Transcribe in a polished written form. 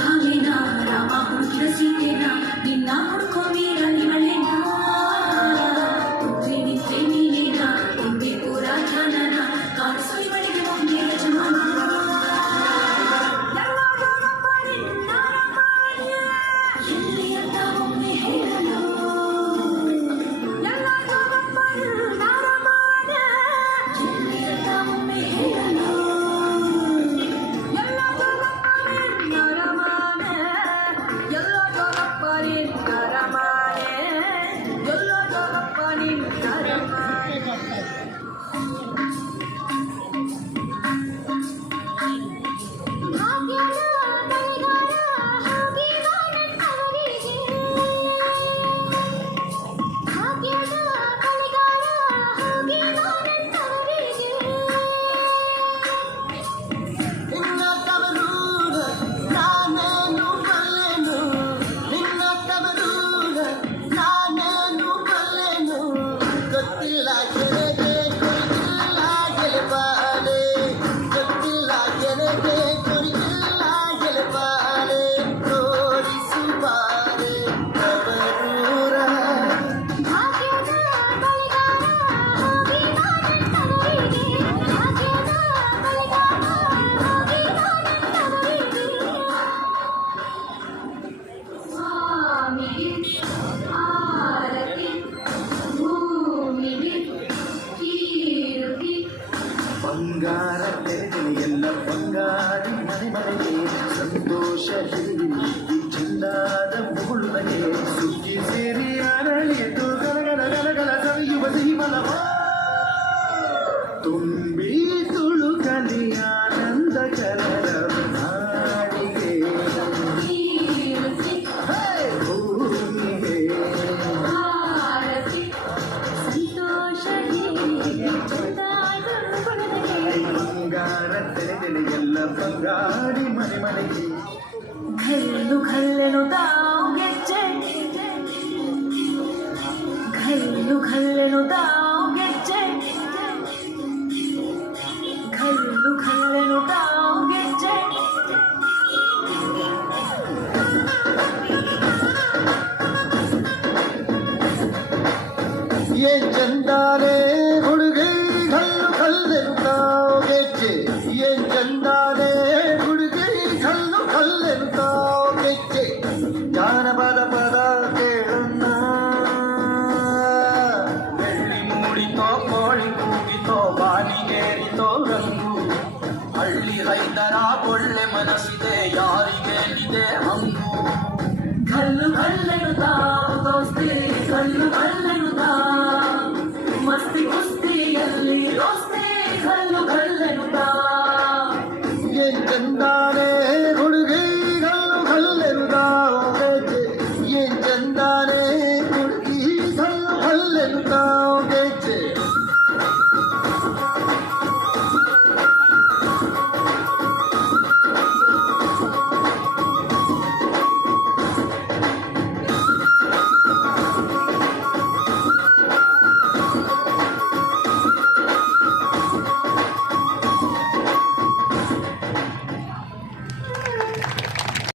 ಭಾವೇನ ರಾಮ ಹುಡುಕಿದ ಸೀತೆನ ನಿನ್ನ ಹುಡುಕೋ ಮೀರಲಿಗಳೇನ ಪುತ್ರಿ ನಿತ್ರೆ ನೀನೇನ ಒಂದೇ ಪುರಾತನನ ಕಾಣಿಸೋ ಇವಳಿಗೆ ಒಂದೇ ಯಜಮಾನ ಎಲ್ಲಿ ಅಂತ ಒಮ್ಮೆ ಹೇಳಲು ಎಲ್ಲಿ ಅಂತ ಒಮ್ಮೆ ಹೇಳಲು ಬಂಗಾರ ತೆರೆದಿನ ಎಲ್ಲ ಬಂಗಾರಿ ಮನೆ ಮನೆಗೆ ಸಂತೋಷ ಹಿರಿದು ಚೆಂದಾದ ಮುಗುಳುನಗೆ ಸುಗ್ಗಿ ಸೇರಿ ಅರಳಿತು ಗಲಗಲ ಗಲಗಲ ಸವಿಯುವ ಸಿಹಿಮಲವ ತುಂಬಿ ತುಳುಕಲಿ ಆನಂದ ಕಲರ ನಾಡಿಗೆ ಭೂಮಿಗೆ ಬಂಗಾರ ತೆರೆದಿನ ಎಲ್ಲ ಬಂಗಾರಿ ಮನೆ ಮನೆಗೆ ಘಲ್ಲು ಘಲ್ಲೆನು ತಾವು ಗೆಜ್ಜೆ ಘಲ್ಲು ಘಲ್ಲೆನು ತಾವು ಗೆಜ್ಜೆ ಘಲ್ಲು ಘಲ್ಲೆನು ತಾವು ಗೆಜ್ಜೆ ಏನ್ ಚಂದಾನೆ ಹುಡುಗಿ ಕಲ್ಲು ಕಲ್ಲೆಂತಾವ್ ಗೆಜ್ಜೆ ಏನ್ ಚಂದಾನೆ ಹುಡುಗಿ ಕಲ್ಲು ಕಲ್ಲೆಂತಾವ್ ಗೆಜ್ಜೆ ಜಾನಪದ ಪದ ಕೇಳನ್ನ ಬೆಳ್ಳಿ ಮೂಡಿತೋ ಕೋಳಿ ಕೂಗಿತೋ ಬಾನಿಗೇರಿತೋ ರಂಗು ಹಳ್ಳಿ ರೈತರ ಒಳ್ಳೆ ಮನಸ್ಸಿದೆ ಯಾರಿಗೇನಿದೆ ಹಂಗು ಘಲ್ಲು ಘಲ್ಲೆನು ತಾವು ದೋಸ್ತಿ ಘಲ್ಲು ಘಲ್ಲೆನು ತಾವು ಮಸ್ತಿ ಕುಸ್ತಿ